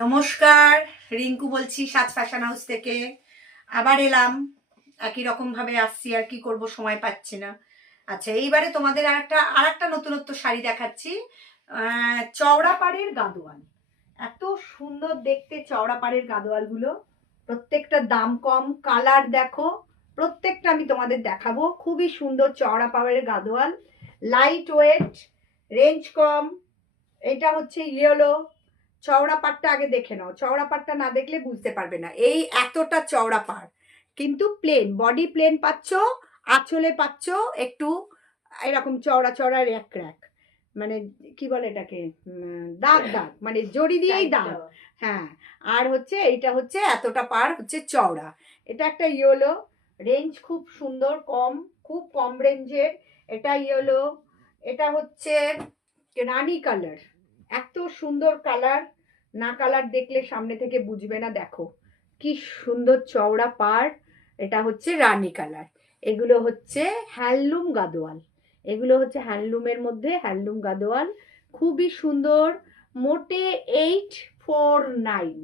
নমস্কার, রিঙ্কু বলছি সাজ ফ্যাশন হাউস থেকে। আবার এলাম, একই রকম ভাবে আসছি, আর কি করব, সময় পাচ্ছি না। আচ্ছা, এইবারে তোমাদের আর একটা নতুনত্ব শাড়ি দেখাচ্ছি। চওড়া পাড়ের গাদোয়াল, এত সুন্দর দেখতে চওড়া পাড়ের গাদোয়ালগুলো। প্রত্যেকটা দাম কম, কালার দেখো, প্রত্যেকটা আমি তোমাদের দেখাবো। খুবই সুন্দর চওড়া পাড়ের গাদোয়াল, লাইট ওয়েট, রেঞ্জ কম। এটা হচ্ছে ইয়েলো। চওড়া পাড়টা আগে দেখে নাও, চওড়া পাড়টা না দেখলে বুঝতে পারবে না। এই এতটা চওড়া পাড়, কিন্তু প্লেন বডি, প্লেন পাচ্ছ, আঁচলে পাচ্ছ একটু এরকম চওড়া চওড়া র্যাক র্যাক, মানে কি বলে এটাকে, দাগ দাগ, মানে জড়ি দিয়েই দাগ। হ্যাঁ, আর হচ্ছে এইটা হচ্ছে এতটা পাড় হচ্ছে চওড়া। এটা একটা ইয়েলো, রেঞ্জ খুব সুন্দর, কম, খুব কম রেঞ্জের। এটা ইয়েলো, এটা হচ্ছে রানী কালার, এত সুন্দর কালার, না কালার দেখলে সামনে থেকে বুঝবে না। দেখো কি সুন্দর চওড়া পাড়, এটা হচ্ছে রানী কালার। এগুলো হচ্ছে হ্যান্ডলুম গাদোয়াল, এগুলো হচ্ছে হ্যান্ডলুমের মধ্যে হ্যান্ডলুম গাদোয়াল, খুবই সুন্দর। মোটে 849,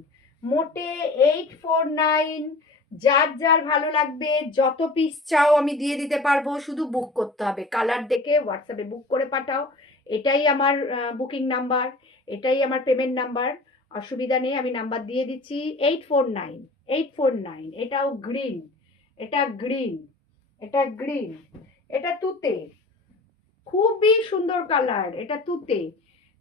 মোটে 849। যার যার ভালো লাগবে, যত পিস চাও আমি দিয়ে দিতে পারবো, শুধু বুক করতে হবে। কালার দেখে হোয়াটসঅ্যাপে বুক করে পাঠাও। এটাই আমার বুকিং নাম্বার, এটাই আমার পেমেন্ট নাম্বার। অসুবিধা নেই, আমি নাম্বার দিয়ে দিচ্ছি। 849, 849। এটাও গ্রিন, এটা গ্রিন, এটা গ্রিন, এটা তুতে, খুবই সুন্দর কালার। এটা তুতে,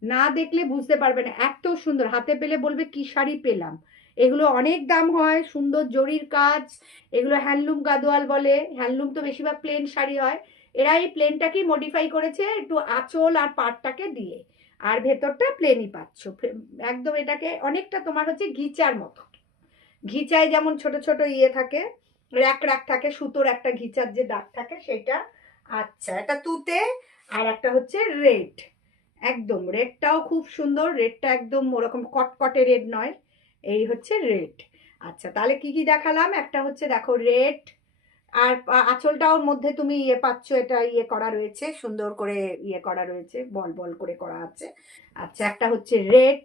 না দেখলে বুঝতে পারবে না, এত সুন্দর। হাতে পেলে বলবে কি শাড়ি পেলাম। এগুলো অনেক দাম হয়, সুন্দর জরির কাজ। এগুলো হ্যান্ডলুম গাদোয়াল বলে। হ্যান্ডলুম তো বেশিরভাগ প্লেন শাড়ি হয়, এরা এই প্লেনটাকেই মডিফাই করেছে একটু আঁচল আর পাড়টাকে দিয়ে, আর ভেতরটা প্লেনই পাচ্ছ একদম। এটাকে অনেকটা তোমার হচ্ছে ঘিচার মতো, ঘিচায় যেমন ছোট ছোট ইয়ে থাকে, র্যাক র্যাক থাকে, সুতোর একটা ঘিচার যে দাগ থাকে সেটা। আচ্ছা, এটা তুতে, আর একটা হচ্ছে রেড, একদম রেডটাও খুব সুন্দর। রেডটা একদম ওরকম কটকটে রেড নয়, এই হচ্ছে রেড। আচ্ছা, তাহলে কি কি দেখালাম? একটা হচ্ছে দেখো রেড, আর আঁচলটাও মধ্যে তুমি ইয়ে পাচ্ছ, এটা ইয়ে করা রয়েছে, সুন্দর করে ইয়ে করা রয়েছে, বল বল করে করা আছে। আচ্ছা, একটা হচ্ছে রেড,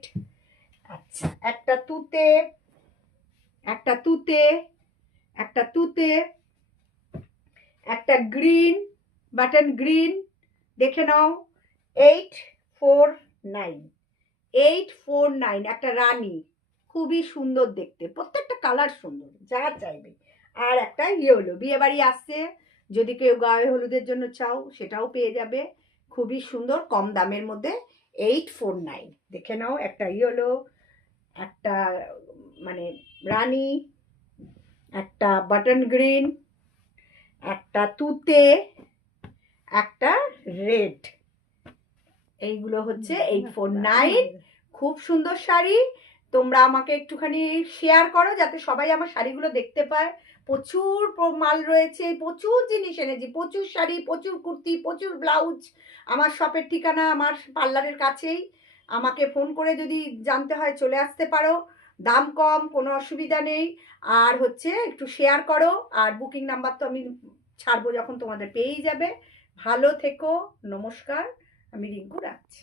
আচ্ছা একটা তুতে, একটা তুতে, একটা তুতে, একটা গ্রিন, বাটন গ্রিন, দেখে নাও। 849, 849। একটা রানী, খুবই সুন্দর দেখতে, প্রত্যেকটা কালার সুন্দর, যা চাইবে। আর একটা ইয়েলো, বিয়ে বাড়ি আসছে, যদি কেউ গায়ে হলুদের জন্য চাও সেটাও পেয়ে যাবে, খুবই সুন্দর, কম দামের মধ্যে। 849, দেখে নাও। একটা ইয়েলো, একটা মানে রানী, একটা বাটন গ্রিন, একটা তুতে, একটা রেড। এইগুলো হচ্ছে 849। খুব সুন্দর শাড়ি। তোমরা আমাকে একটুখানি শেয়ার করো যাতে সবাই আমার শাড়িগুলো দেখতে পায়। প্রচুর মাল রয়েছে, প্রচুর জিনিস এনেছি, প্রচুর শাড়ি, প্রচুর কুর্তি, প্রচুর ব্লাউজ। আমার শপের ঠিকানা আমার পার্লারের কাছেই। আমাকে ফোন করে যদি জানতে হয় চলে আসতে পারো, দাম কম, কোনো অসুবিধা নেই। আর হচ্ছে একটু শেয়ার করো, আর বুকিং নাম্বার তো আমি ছাড়বো যখন তোমাদের পেয়েই যাবে। ভালো থেকো, নমস্কার, আমি রিঙ্কু রাখছি।